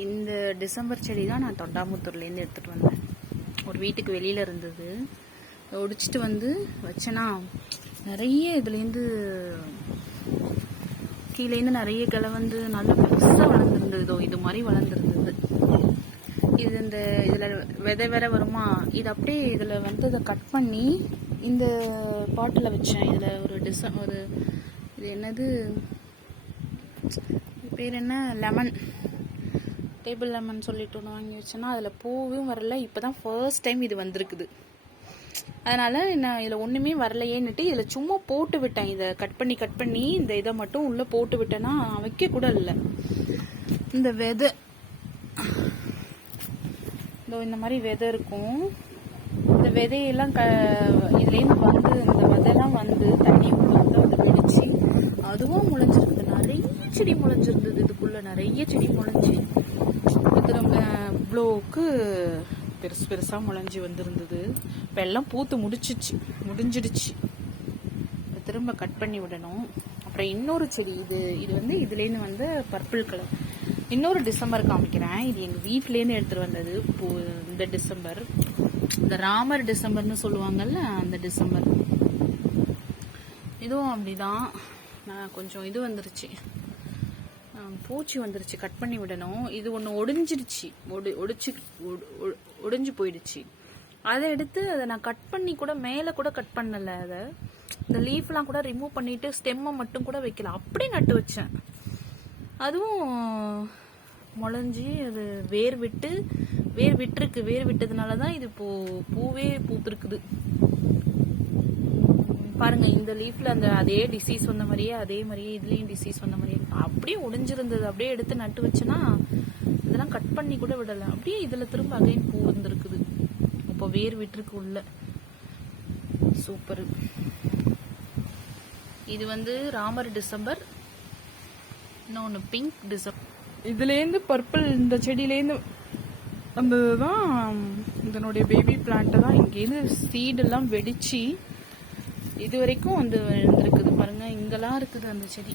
இந்த டிசம்பர் செடி தான் நான் தொண்டாமுத்தூர்லேருந்து எடுத்துகிட்டு வந்தேன். ஒரு வீட்டுக்கு வெளியில் இருந்தது. ஒடிச்சிட்டு வந்து வச்சேன்னா நிறைய இதுலேருந்து கீழேருந்து நிறைய கிளை வந்து நல்லா பெருசாக வளர்ந்துருந்ததோ. இது மாதிரி வளர்ந்துருந்தது. இது இந்த இதில் விதை வேற வருமா? இது அப்படியே இதில் வந்து இதை கட் பண்ணி இந்த பாட்டில் வச்சேன். இதில் ஒரு டிச ஒரு இது என்னது? பேர் என்ன? லெமன் டேபிள் லெமன் சொல்லிட்டு ஒன்று வாங்கி வச்சேன்னா அதில் பூவும் வரல. இப்போ தான் ஃபர்ஸ்ட் டைம் இது வந்திருக்குது. அதனால் நான் இதில் ஒன்றுமே வரலையேன்னுட்டு இதில் சும்மா போட்டு விட்டேன். இதை கட் பண்ணி கட் பண்ணி இந்த இதை மட்டும் உள்ளே போட்டு விட்டேன்னா வைக்க கூட இல்லை. இந்த விதை. இதோ இந்த மாதிரி விதை இருக்கும். இந்த விதையெல்லாம் க இதுலேருந்து வந்து இந்த விதைலாம் வந்து தண்ணி உள்ள வந்து அது வெடிச்சு அதுவும் முளைஞ்சிருந்தது நிறைய செடி முளைஞ்சிருந்தது இதுக்குள்ளே. நிறைய செடி முளைஞ்சி. இவ்வளோக்கு பெருசு பெருசாக முளைஞ்சி வந்திருந்தது. இப்போ எல்லாம் பூத்து முடிச்சிச்சு முடிஞ்சிடுச்சு. திரும்ப கட் பண்ணி விடணும். அப்புறம் இன்னொரு செடி இது இது வந்து இதுலேருந்து வந்து பர்பிள் கலர் இன்னொரு டிசம்பர் காமிக்கிறேன். இது எங்கள் வீட்டிலேருந்து எடுத்துகிட்டு வந்தது. பூ இந்த டிசம்பர் இந்த ராமர் டிசம்பர்னு சொல்லுவாங்கல்ல அந்த டிசம்பர் இதுவும் அப்படிதான். நான் கொஞ்சம் இது வந்துருச்சு. பூச்சி வந்துருச்சு கட் பண்ணி விடணும். இது ஒன்று ஒடிஞ்சிருச்சு. ஒடி ஒடிச்சு ஒடிஞ்சு போயிடுச்சு. அதை எடுத்து அதை நான் கட் பண்ணி கூட மேலே கூட கட் பண்ணல அதை. இந்த லீஃப்லாம் கூட ரிமூவ் பண்ணிட்டு ஸ்டெம்மை மட்டும் கூட வைக்கல. அப்படியே நட்டு வச்சேன். அதுவும் முளைஞ்சி அது வேர் விட்டு வேர் விட்டுருக்கு. வேர் விட்டதுனால தான் இது இப்போ பூவே பூத்திருக்குது. பாருங்க இந்த லீஃப்ல அந்த அதே டிசீஸ் வந்த மாதிரியே அதே மாதிரியே இதுலயும் டிசீஸ் வந்த மாதிரியே. அப்படியே ஒடிஞ்சிருந்தது. அப்படியே எடுத்து நட்டு வச்சேன்னா இதெல்லாம் கட் பண்ணி கூட விடல. அப்படியே இதுல திரும்ப அகைன் பூ வந்துருக்குது. இப்போ வேர் விட்டுருக்கு உள்ள. சூப்பர். இது வந்து ராமர் டிசம்பர் இன்னொன்று பிங்க் டிசம்பர் இதுலேருந்து பர்பிள் இந்த செடியிலேருந்து வந்தது தான் இதனுடைய பேபி பிளான்ட்டை தான் இங்கேருந்து சீடெல்லாம் வெடிச்சு இது வரைக்கும் வந்து இருந்திருக்குது பாருங்க இங்கெல்லாம் இருக்குது அந்த செடி.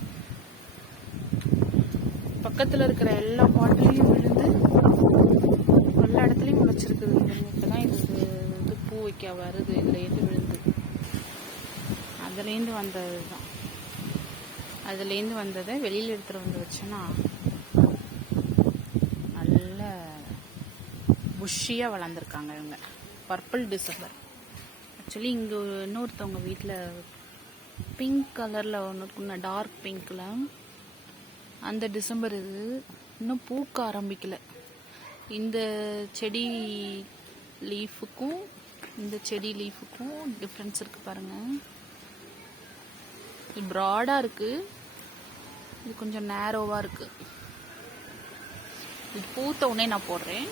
பக்கத்துல இருக்கிற எல்லா பாட்டிலையும் விழுந்து எல்லா இடத்துலயும் முளைச்சிருக்குது. இப்பதான் இது இது பூ வைக்க வருது இதுலேருந்து விழுந்து. அதுலேருந்து வந்தது தான் அதுலேருந்து வந்ததை வெளியில் எடுத்துகிட்டு வந்து வச்சோன்னா நல்ல புஷ்ஷியாக வளர்ந்துருக்காங்க இவங்க. பர்பிள் டிசம்பர் ஆக்சுவலி இங்கே இன்னொருத்தவங்க வீட்டில் பிங்க் கலரில் ஒன்று டார்க் பிங்க்கில் அந்த டிசம்பர் இது இன்னும் பூக்க ஆரம்பிக்கல. இந்த செடி லீஃபுக்கும் இந்த செடி லீஃபுக்கும் டிஃப்ரென்ஸ் இருக்கு பாருங்க. இது ப்ராடாக இருக்கு. இது கொஞ்சம் நேரோவாக இருக்கு. இது பூத்த உடனே நான் போடுறேன்.